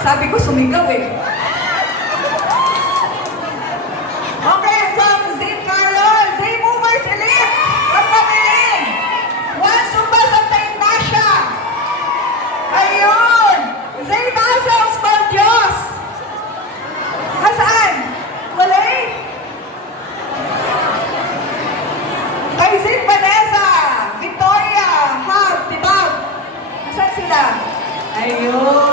Sabi ko sumigaw eh. Okay, from Zane Carlos, Zane Movers Elite, from Pamiling. Juan Sumba Santa Ignacia. Ayun! Zane Asels Baldios. Nasaan? Wala eh. Kay Zane Vanessa, Victoria, Hab, Tibag. Nasaan sila? Ayun.